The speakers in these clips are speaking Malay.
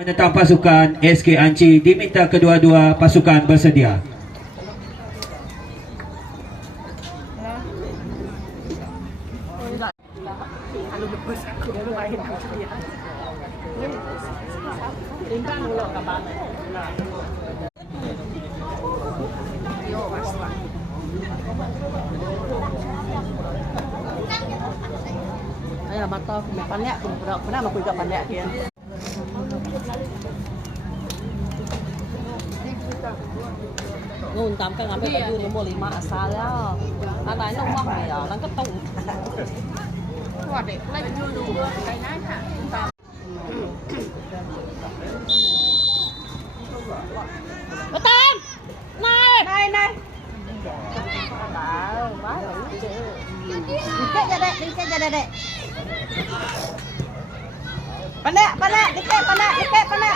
Menentang pasukan SK Anci diminta kedua-dua pasukan bersedia. Ayo mata pandek pernah mau kuyกับpandek dia. Ngun tam kan ngambil baju ni mau 5 asal ya. Ana nó mắc này à, nó cái tông. Quạt để lấy đủ cái này hả? Bắt tam. Này. Này. Đã quá rồi. Đi cái ra đây. Pandek, đi cái pandek. Đi cái pandek.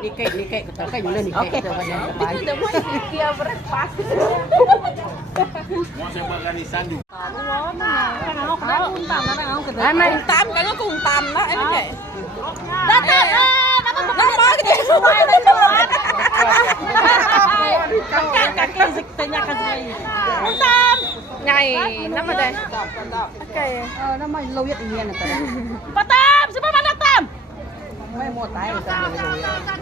Nikah kita kan boleh nikah kita banyak baik. Kita mau nikah berpas. Mau saya organisan di. Ai mai tam cái nó cùng tam đó em vậy. Datang. Nama kita sesuai dengan kakak tanya kasih. Tam. Nhai, nama đây. Oke. Nama lâu nhất ingin apa? Patam, siapa mana tam? Mai mau tahu kan.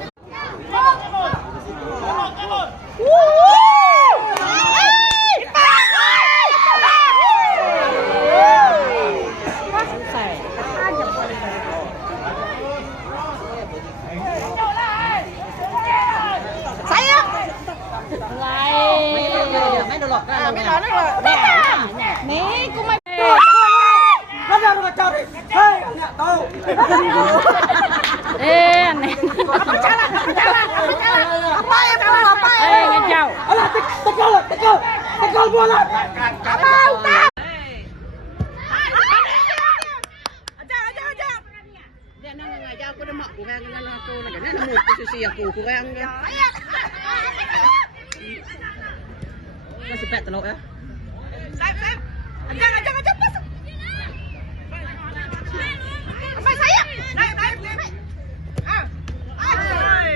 Nih, ku mai. Ada lu cari. Hei, enggak tahu. Aneh. Jalan. Apa yang mau apa? Ngejauh. Alah, tegal bola. Apa utang? Aja. Dia nang ngajak aku demak kurang dengan aku. Nak nemu posisi aku kurang. Masih pet telok ya. Aja.